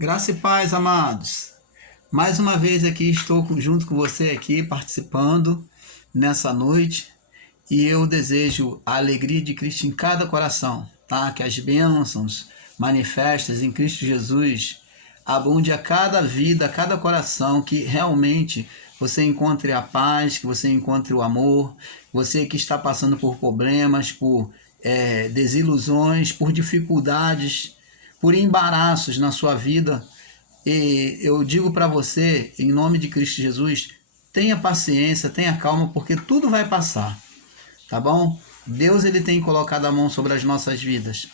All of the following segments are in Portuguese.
Graça e paz, amados. Mais uma vez aqui estou junto com você aqui participando nessa noite e eu desejo a alegria de Cristo em cada coração, tá? Que as bênçãos manifestas em Cristo Jesus abunde a cada vida, a cada coração, que realmente você encontre a paz, que você encontre o amor, você que está passando por problemas, por desilusões, por dificuldades, por embaraços na sua vida. E eu digo para você, em nome de Cristo Jesus, tenha paciência, tenha calma, porque tudo vai passar, tá bom? Deus ele tem colocado a mão sobre as nossas vidas.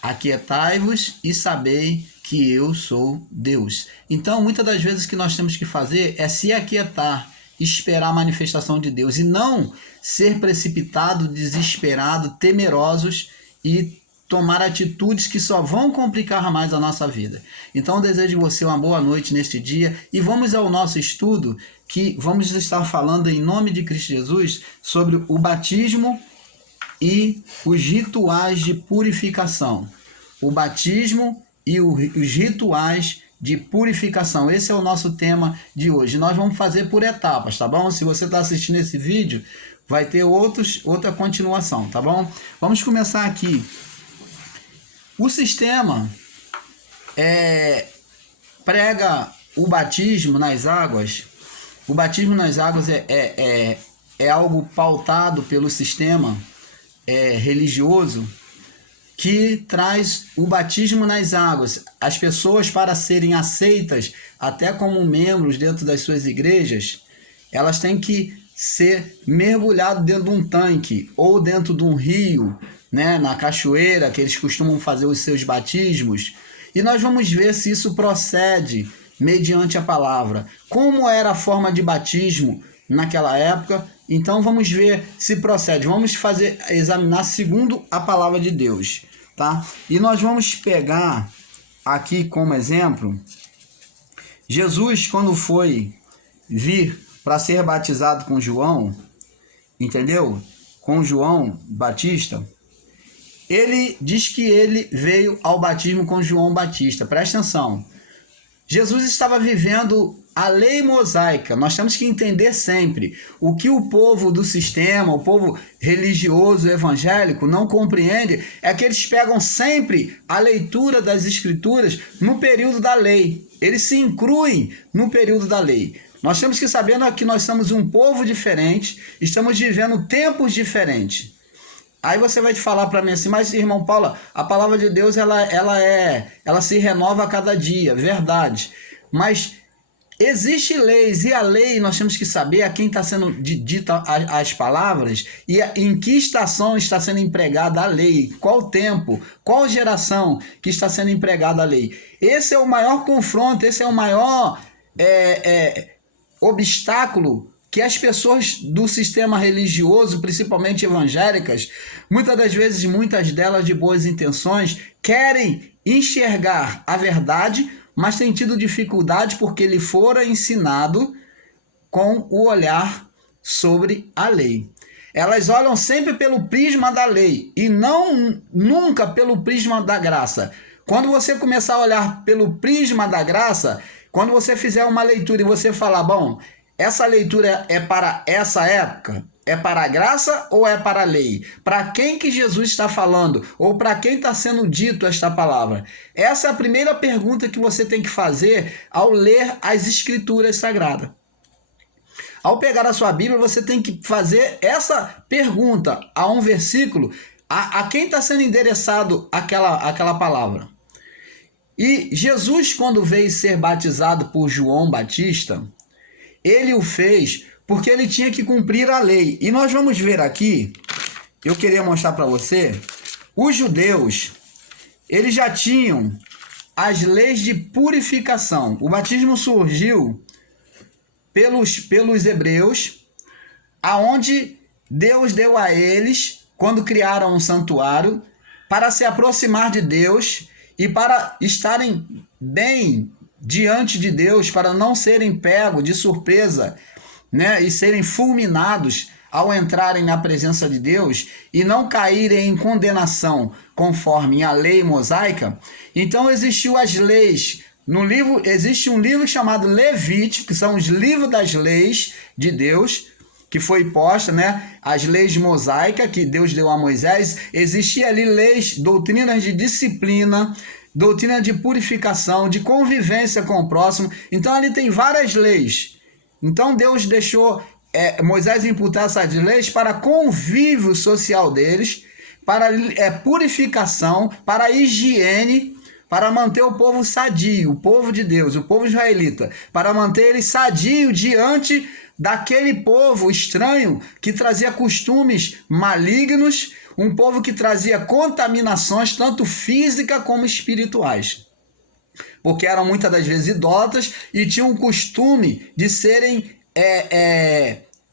Aquietai-vos e sabei que eu sou Deus. Então, muitas das vezes que nós temos que fazer é se aquietar, esperar a manifestação de Deus e não ser precipitado, desesperado, temerosos e tomar atitudes que só vão complicar mais a nossa vida. Então eu desejo a você uma boa noite neste dia e vamos ao nosso estudo, que vamos estar falando em nome de Cristo Jesus sobre o batismo e os rituais de purificação. O batismo e os rituais de purificação. Esse é o nosso tema de hoje. Nós vamos fazer por etapas, tá bom? Se você está assistindo esse vídeo, vai ter outra continuação, tá bom? Vamos começar aqui. O sistema prega o batismo nas águas. O batismo nas águas é algo pautado pelo sistema religioso que traz o batismo nas águas. As pessoas, para serem aceitas até como membros dentro das suas igrejas, elas têm que ser mergulhadas dentro de um tanque ou dentro de um rio, né, na cachoeira, que eles costumam fazer os seus batismos. E nós vamos ver se isso procede mediante a palavra. Como era a forma de batismo naquela época? Então vamos ver se procede. Vamos examinar segundo a palavra de Deus, tá? E nós vamos pegar aqui como exemplo Jesus, quando foi vir para ser batizado com João, entendeu? Com João Batista. Ele diz que ele veio ao batismo com João Batista. Presta atenção. Jesus estava vivendo a lei mosaica. Nós temos que entender sempre o que o povo do sistema, o povo religioso evangélico não compreende é que eles pegam sempre a leitura das escrituras no período da lei. Eles se incluem no período da lei. Nós temos que saber que nós somos um povo diferente, estamos vivendo tempos diferentes. Aí você vai te falar para mim assim, mas irmão Paulo, a palavra de Deus ela se renova a cada dia, verdade. Mas existe leis e a lei nós temos que saber a quem está sendo dita as palavras e em que estação está sendo empregada a lei, qual tempo, qual geração que está sendo empregada a lei. Esse é o maior confronto, esse é o maior obstáculo que as pessoas do sistema religioso, principalmente evangélicas, muitas das vezes, muitas delas de boas intenções, querem enxergar a verdade, mas têm tido dificuldade porque lhe fora ensinado com o olhar sobre a lei. Elas olham sempre pelo prisma da lei e nunca pelo prisma da graça. Quando você começar a olhar pelo prisma da graça, quando você fizer uma leitura e você falar, bom, essa leitura é para essa época? É para a graça ou é para a lei? Para quem que Jesus está falando? Ou para quem está sendo dito esta palavra? Essa é a primeira pergunta que você tem que fazer ao ler as escrituras sagradas. Ao pegar a sua Bíblia, você tem que fazer essa pergunta a um versículo, a quem está sendo endereçado aquela palavra. E Jesus, quando veio ser batizado por João Batista, ele o fez porque ele tinha que cumprir a lei. E nós vamos ver aqui, eu queria mostrar para você, os judeus, eles já tinham as leis de purificação. O batismo surgiu pelos hebreus, aonde Deus deu a eles, quando criaram um santuário, para se aproximar de Deus e para estarem bem diante de Deus, para não serem pegos de surpresa, né, e serem fulminados ao entrarem na presença de Deus e não caírem em condenação conforme a lei mosaica. Então existiu as leis No livro, existe um livro chamado Levítico, que são os livros das leis de Deus, que foi posta, né? As leis mosaicas que Deus deu a Moisés. Existia ali leis, doutrinas de disciplina, doutrina de purificação, de convivência com o próximo. Então ali tem várias leis. Então Deus deixou Moisés imputar essas leis para convívio social deles, para purificação, para higiene, para manter o povo sadio, o povo de Deus, o povo israelita, para manter ele sadio diante daquele povo estranho que trazia costumes malignos, um povo que trazia contaminações tanto físicas como espirituais. Porque eram muitas das vezes idólatras e tinham o costume de serem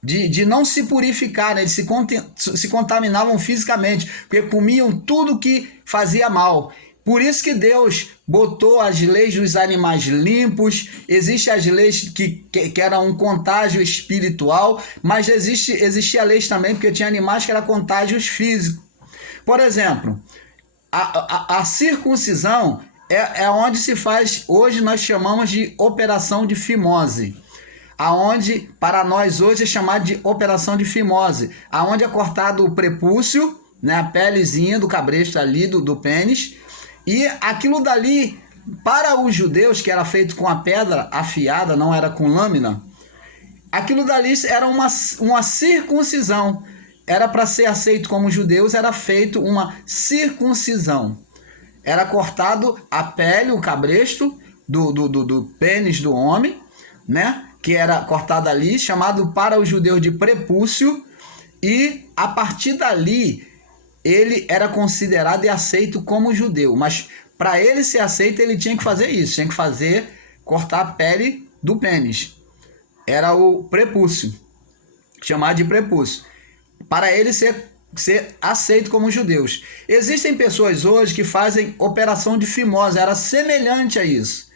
de não se purificarem, eles se contaminavam fisicamente, porque comiam tudo que fazia mal. Por isso que Deus botou as leis dos animais limpos, existem as leis que eram um contágio espiritual, mas existia leis também, porque tinha animais que eram contágios físicos. Por exemplo, a circuncisão é onde se faz, hoje nós chamamos de operação de fimose, aonde para nós hoje é chamado de operação de fimose, aonde é cortado o prepúcio, né, a pelezinha do cabresto ali, do pênis, e aquilo dali, para os judeus, que era feito com a pedra afiada, não era com lâmina, aquilo dali era uma circuncisão. Era para ser aceito como judeus, era feito uma circuncisão. Era cortado a pele, o cabresto do pênis do homem, né? Que era cortado ali, chamado para os judeus de prepúcio, e a partir dali ele era considerado e aceito como judeu, mas para ele ser aceito ele tinha que fazer isso, tinha que cortar a pele do pênis, era o prepúcio, chamado de prepúcio, para ele ser aceito como judeus. Existem pessoas hoje que fazem operação de fimose, era semelhante a isso,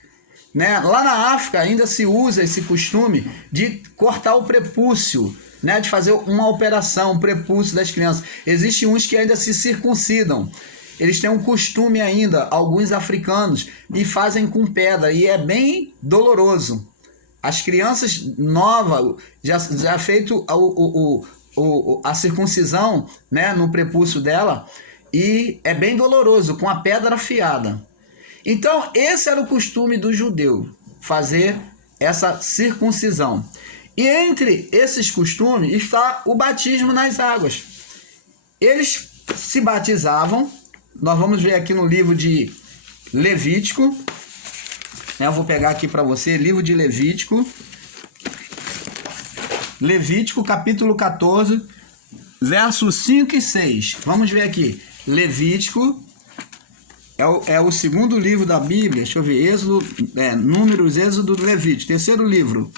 né? Lá na África ainda se usa esse costume de cortar o prepúcio, né? De fazer uma operação, um prepúcio das crianças. Existem uns que ainda se circuncidam. Eles têm um costume ainda, alguns africanos, e fazem com pedra, e é bem doloroso. As crianças novas já feito a circuncisão, né, no prepúcio dela, e é bem doloroso, com a pedra afiada. Então, esse era o costume do judeu, fazer essa circuncisão. E entre esses costumes está o batismo nas águas. Eles se batizavam, nós vamos ver aqui no livro de Levítico, né, eu vou pegar aqui para você, livro de Levítico, capítulo 14, versos 5 e 6. Vamos ver aqui. Levítico é o segundo livro da Bíblia. Deixa eu ver. Êxodo, Números, Êxodo, Levítico. Terceiro livro.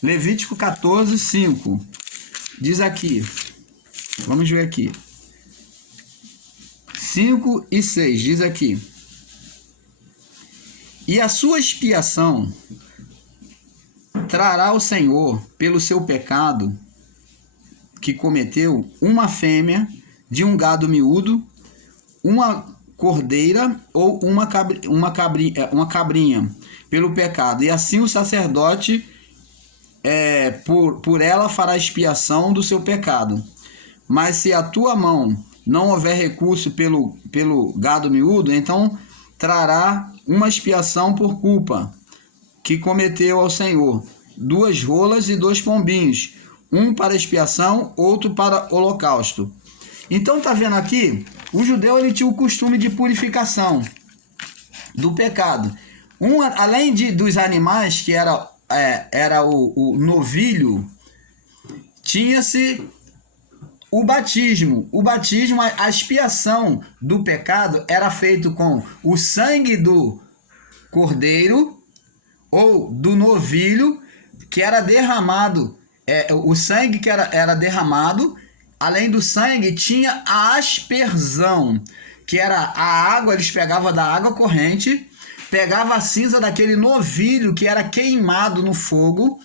Levítico 14, 5. Diz aqui. Vamos ver aqui. 5 e 6. Diz aqui. E a sua expiação trará ao Senhor pelo seu pecado que cometeu uma fêmea de um gado miúdo, uma cordeira ou uma cabrinha pelo pecado, e assim o sacerdote por ela fará expiação do seu pecado. Mas se a tua mão não houver recurso pelo gado miúdo, então trará uma expiação por culpa que cometeu ao Senhor, 2 rolas e 2 pombinhos, um para expiação, outro para holocausto. Então tá vendo aqui, o judeu ele tinha o costume de purificação do pecado. Além dos animais, que era o novilho, tinha-se o batismo. O batismo, a expiação do pecado era feito com o sangue do cordeiro ou do novilho, que era derramado, o sangue que era derramado. Além do sangue, tinha a aspersão, que era a água, eles pegavam da água corrente, pegava a cinza daquele novilho que era queimado no fogo,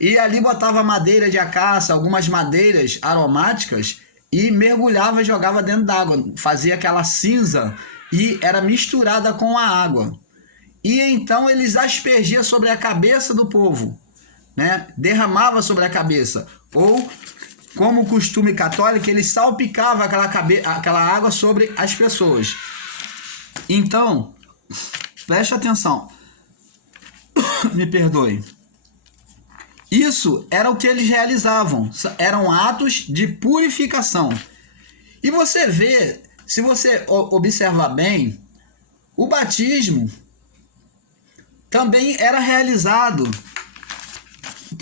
e ali botava madeira de acácia, algumas madeiras aromáticas, e mergulhava e jogava dentro d'água, fazia aquela cinza, e era misturada com a água. e então eles aspergiam sobre a cabeça do povo, né? Derramava sobre a cabeça, ou como costume católico, ele salpicava aquela água sobre as pessoas. Então, preste atenção, me perdoe. Isso era o que eles realizavam, eram atos de purificação. E você vê, se você observar bem, o batismo também era realizado.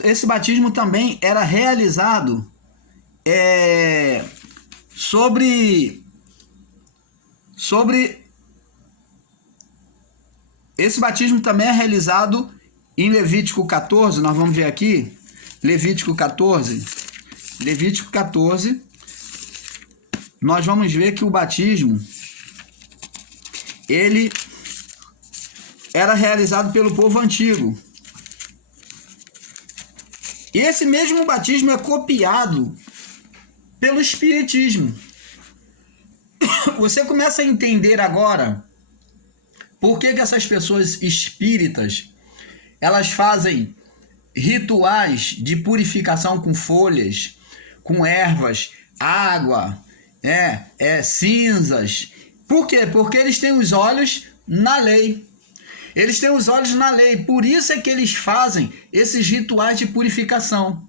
Esse batismo também era realizado sobre esse batismo também é realizado em Levítico 14, nós vamos ver aqui, Levítico 14, nós vamos ver que o batismo, ele era realizado pelo povo antigo. E esse mesmo batismo é copiado pelo Espiritismo. Você começa a entender agora por que essas pessoas espíritas, elas fazem rituais de purificação com folhas, com ervas, água, cinzas. Por quê? Porque eles têm os olhos na lei. Eles têm os olhos na lei. Por isso é que eles fazem esses rituais de purificação.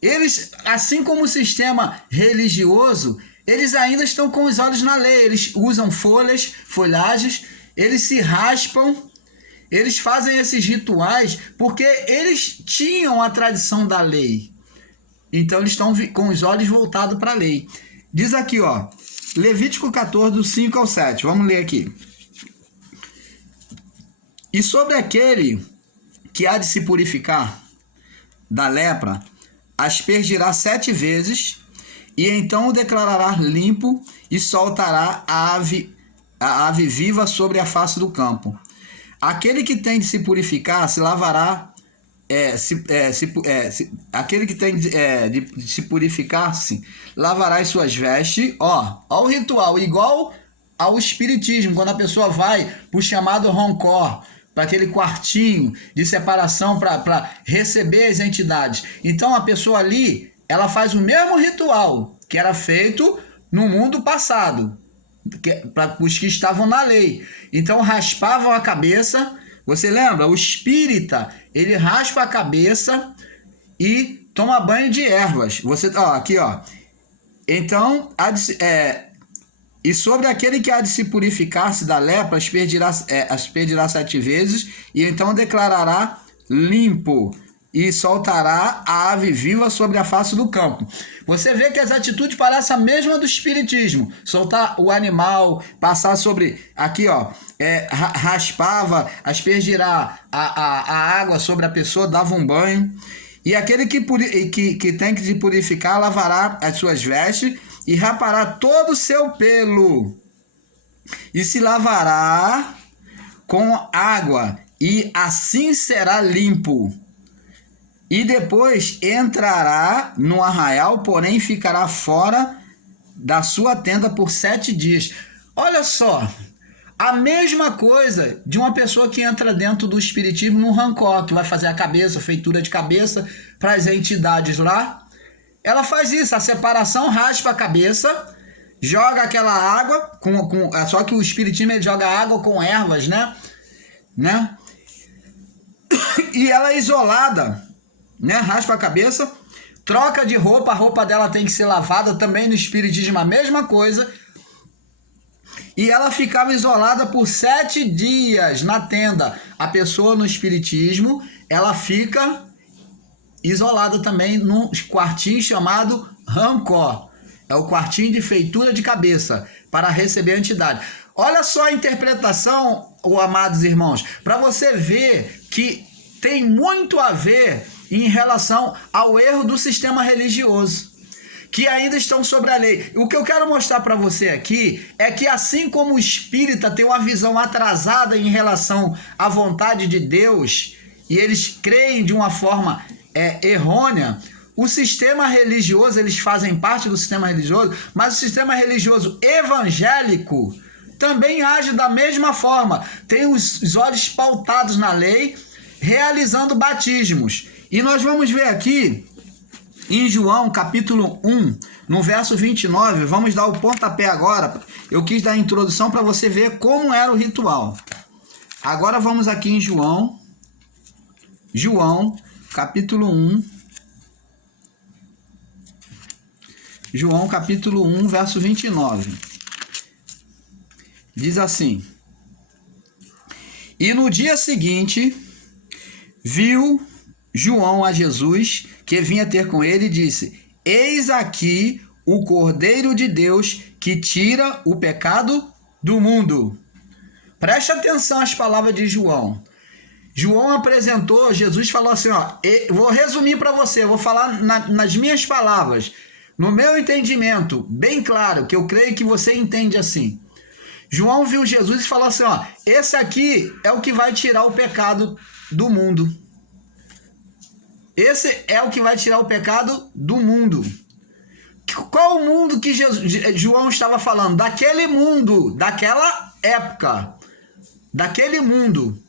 Eles, assim como o sistema religioso, eles ainda estão com os olhos na lei. Eles usam folhagens, eles se raspam, eles fazem esses rituais porque eles tinham a tradição da lei. Então eles estão com os olhos voltados para a lei. Diz aqui, ó, Levítico 14, do 5 ao 7. Vamos ler aqui. E sobre aquele que há de se purificar da lepra, aspergirá 7 vezes, e então o declarará limpo, e soltará a ave viva sobre a face do campo. Aquele que tem de se purificar se lavará, aquele que tem de se purificar-se lavará as suas vestes. Ó o ritual, igual ao espiritismo, quando a pessoa vai para o chamado rancor, para aquele quartinho de separação para receber as entidades. Então a pessoa ali, ela faz o mesmo ritual que era feito no mundo passado, para os que estavam na lei. Então raspavam a cabeça. Você lembra? O espírita, ele raspa a cabeça e toma banho de ervas. Aqui, ó. Então, e sobre aquele que há de se purificar-se da lepra, aspergirá 7 vezes, e então declarará limpo, e soltará a ave viva sobre a face do campo. Você vê que as atitudes parecem a mesma do espiritismo. Soltar o animal, passar sobre, aqui ó, raspava, aspergirá a água sobre a pessoa, dava um banho. E aquele que tem que se purificar, lavará as suas vestes e rapará todo o seu pelo. E se lavará com água, e assim será limpo. E depois entrará no arraial, porém ficará fora da sua tenda por 7 dias. Olha só, a mesma coisa de uma pessoa que entra dentro do espiritismo no rancor, que vai fazer a cabeça, feitura de cabeça para as entidades lá. Ela faz isso, a separação, raspa a cabeça, joga aquela água, só que o espiritismo ele joga água com ervas, né? E ela é isolada, né? Raspa a cabeça, troca de roupa, a roupa dela tem que ser lavada, também no espiritismo a mesma coisa. E ela ficava isolada por 7 dias na tenda. A pessoa no espiritismo, ela fica isolada também num quartinho chamado rancor. É o quartinho de feitura de cabeça, para receber a entidade. Olha só a interpretação, amados irmãos, para você ver que tem muito a ver em relação ao erro do sistema religioso, que ainda estão sobre a lei. O que eu quero mostrar para você aqui é que assim como o espírita tem uma visão atrasada em relação à vontade de Deus, e eles creem de uma forma errônea, o sistema religioso, eles fazem parte do sistema religioso, mas o sistema religioso evangélico também age da mesma forma. Tem os olhos pautados na lei, realizando batismos. E nós vamos ver aqui, em João, capítulo 1, no verso 29, vamos dar o pontapé agora. Eu quis dar a introdução para você ver como era o ritual. Agora vamos aqui em João, capítulo 1. João, capítulo 1, verso 29. Diz assim: E no dia seguinte, viu João a Jesus, que vinha ter com ele, e disse: Eis aqui o Cordeiro de Deus, que tira o pecado do mundo. Preste atenção às palavras de João. João apresentou, Jesus falou assim, ó, vou resumir para você, vou falar nas minhas palavras, no meu entendimento, bem claro, que eu creio que você entende assim. João viu Jesus e falou assim, ó, esse aqui é o que vai tirar o pecado do mundo. Esse é o que vai tirar o pecado do mundo. Qual o mundo que João estava falando? Daquele mundo, daquela época, daquele mundo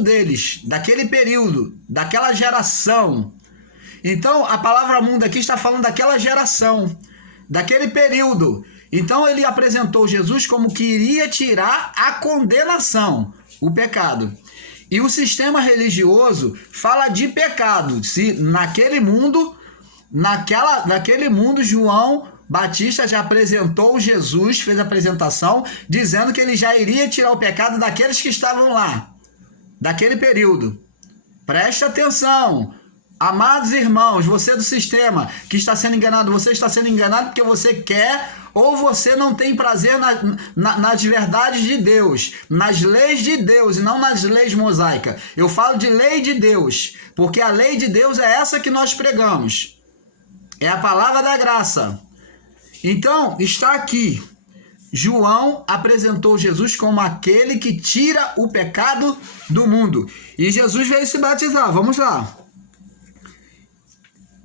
deles, daquele período, daquela geração. Então, a palavra mundo aqui está falando daquela geração, daquele período. Então, ele apresentou Jesus como que iria tirar a condenação, o pecado. E o sistema religioso fala de pecado. Se naquele mundo, naquele mundo, João Batista já apresentou Jesus, fez a apresentação, dizendo que ele já iria tirar o pecado daqueles que estavam lá, daquele período. Preste atenção, amados irmãos, você do sistema que está sendo enganado, você está sendo enganado porque você quer ou você não tem prazer nas verdades de Deus, nas leis de Deus e não nas leis mosaicas. Eu falo de lei de Deus, porque a lei de Deus é essa que nós pregamos. É a palavra da graça. Então, está aqui. João apresentou Jesus como aquele que tira o pecado do mundo. E Jesus veio se batizar. Vamos lá.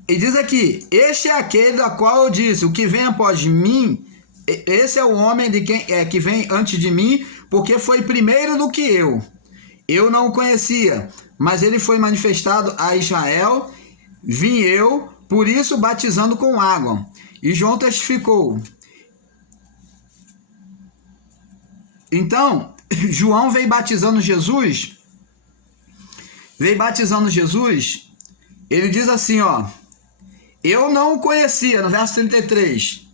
E diz aqui, este é aquele da qual eu disse, o que vem após mim, esse é o homem que vem antes de mim, porque foi primeiro do que eu. Eu não o conhecia, mas ele foi manifestado a Israel, vim eu, por isso batizando com água. E João testificou. Então, João veio batizando Jesus, ele diz assim, ó, eu não o conhecia, no verso 33,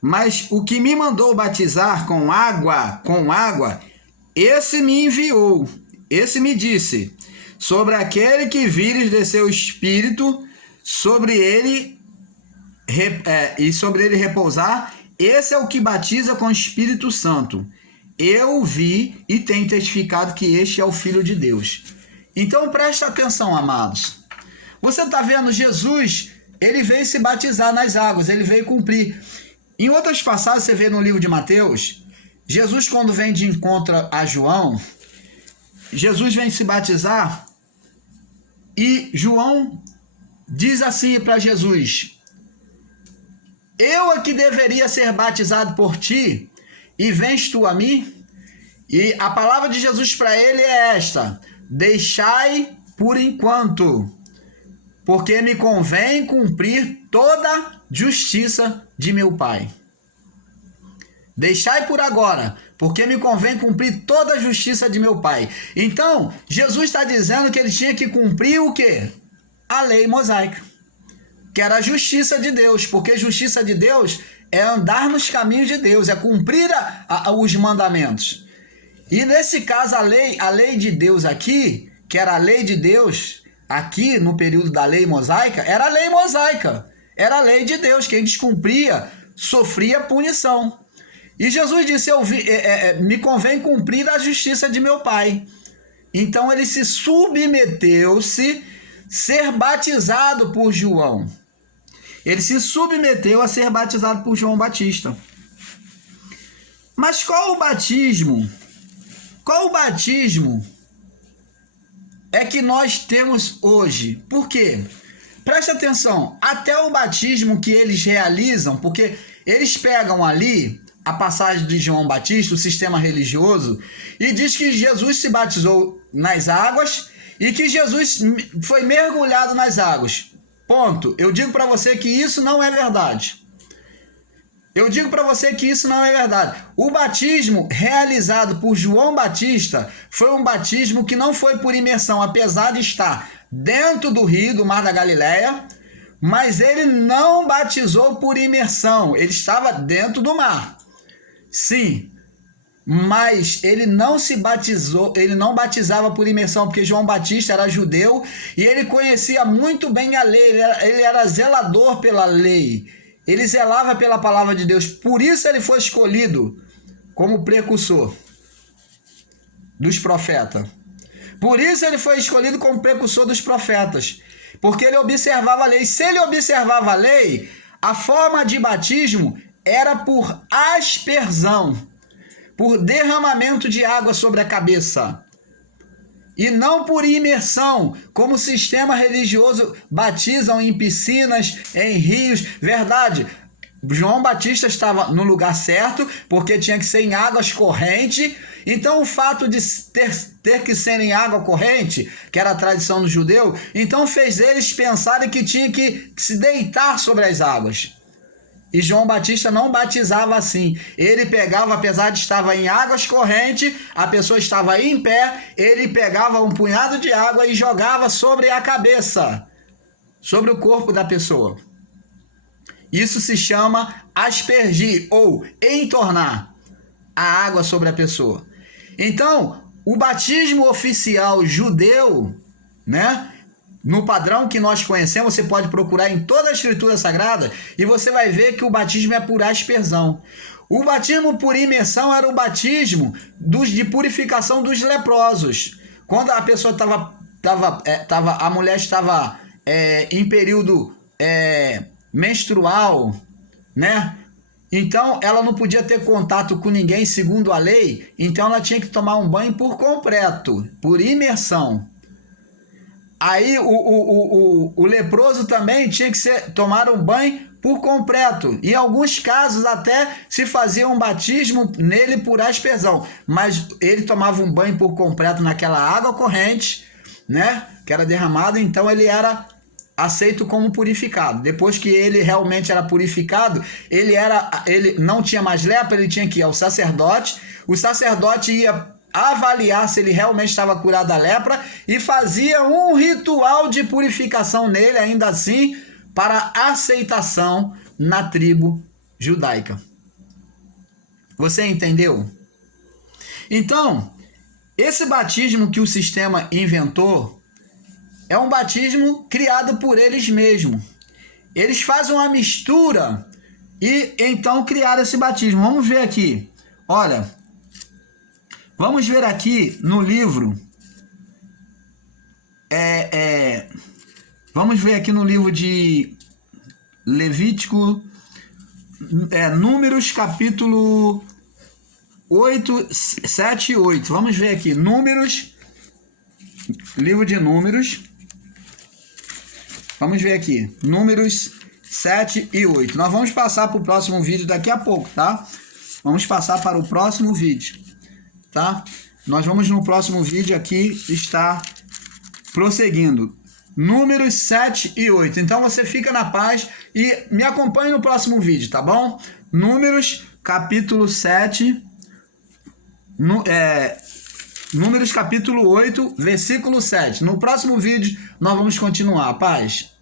mas o que me mandou batizar com água, esse me enviou, esse me disse, sobre aquele que vires descer o Espírito, sobre ele repousar, esse é o que batiza com o Espírito Santo. Eu vi e tenho testificado que este é o Filho de Deus. Então preste atenção, amados. Você está vendo Jesus, ele veio se batizar nas águas, ele veio cumprir. Em outras passagens, você vê no livro de Mateus, Jesus quando vem de encontro a João, Jesus vem se batizar e João diz assim para Jesus, eu é que deveria ser batizado por ti, e vens tu a mim? E a palavra de Jesus para ele é esta, deixai por enquanto, porque me convém cumprir toda justiça de meu Pai. Deixai por agora, porque me convém cumprir toda a justiça de meu Pai. Então, Jesus está dizendo que ele tinha que cumprir o quê? A lei mosaica, que era a justiça de Deus, porque justiça de Deus é andar nos caminhos de Deus, é cumprir os mandamentos. E nesse caso, a lei de Deus aqui, que era a lei de Deus, aqui no período da lei mosaica, era a lei mosaica, era a lei de Deus, quem descumpria sofria punição. E Jesus disse, me convém cumprir a justiça de meu Pai. Então ele se submeteu-se ser batizado por João. Ele se submeteu a ser batizado por João Batista. Mas qual o batismo? Qual o batismo é que nós temos hoje? Por quê? Preste atenção, até o batismo que eles realizam, porque eles pegam ali a passagem de João Batista, o sistema religioso, e diz que Jesus se batizou nas águas e que Jesus foi mergulhado nas águas. Ponto. Eu digo para você que isso não é verdade. Eu digo para você que isso não é verdade. O batismo realizado por João Batista foi um batismo que não foi por imersão, apesar de estar dentro do rio, do Mar da Galileia, mas ele não batizou por imersão, ele estava dentro do mar. Sim, mas ele não se batizou, ele não batizava por imersão, porque João Batista era judeu e ele conhecia muito bem a lei, ele era zelador pela lei. Ele zelava pela palavra de Deus, por isso ele foi escolhido como precursor dos profetas. Por isso ele foi escolhido como precursor dos profetas, porque ele observava a lei. Se ele observava a lei, a forma de batismo era por aspersão, por derramamento de água sobre a cabeça. E não por imersão, como o sistema religioso batizam em piscinas, em rios. Verdade, João Batista estava no lugar certo, porque tinha que ser em águas correntes. Então o fato de ter que ser em água corrente, que era a tradição do judeu, então fez eles pensarem que tinha que se deitar sobre as águas. E João Batista não batizava assim. Ele pegava, apesar de estar em águas correntes, a pessoa estava em pé, ele pegava um punhado de água e jogava sobre a cabeça, sobre o corpo da pessoa. Isso se chama aspergir ou entornar a água sobre a pessoa. Então, o batismo oficial judeu, né? No padrão que nós conhecemos, você pode procurar em toda a Escritura Sagrada e você vai ver que o batismo é por aspersão. O batismo por imersão era o batismo de purificação dos leprosos. Quando a pessoa a mulher estava em período menstrual, né? Então ela não podia ter contato com ninguém segundo a lei, então ela tinha que tomar um banho por completo, por imersão. Aí o leproso também tinha que tomar um banho por completo. Em alguns casos até se fazia um batismo nele por aspersão. Mas ele tomava um banho por completo naquela água corrente, né? Que era derramada, então ele era aceito como purificado. Depois que ele realmente era purificado, ele não tinha mais lepra, ele tinha que ir ao sacerdote. O sacerdote ia avaliar se ele realmente estava curado da lepra e fazia um ritual de purificação nele, ainda assim, para aceitação na tribo judaica. Você entendeu? Então, esse batismo que o sistema inventou é um batismo criado por eles mesmos. Eles fazem uma mistura e então criaram esse batismo. Vamos ver aqui. Olha, vamos ver aqui no livro, vamos ver aqui no livro de Levítico, Números, capítulo 8, 7 e 8. Vamos ver aqui, Números, livro de Números. Vamos ver aqui, Números 7 e 8. Nós vamos passar para o próximo vídeo daqui a pouco, tá? Vamos passar para o próximo vídeo. Tá? Nós vamos no próximo vídeo aqui estar prosseguindo. Números 7 e 8. Então você fica na paz e me acompanhe no próximo vídeo, tá bom? Números capítulo 7. Números capítulo 8, versículo 7. No próximo vídeo nós vamos continuar. Paz.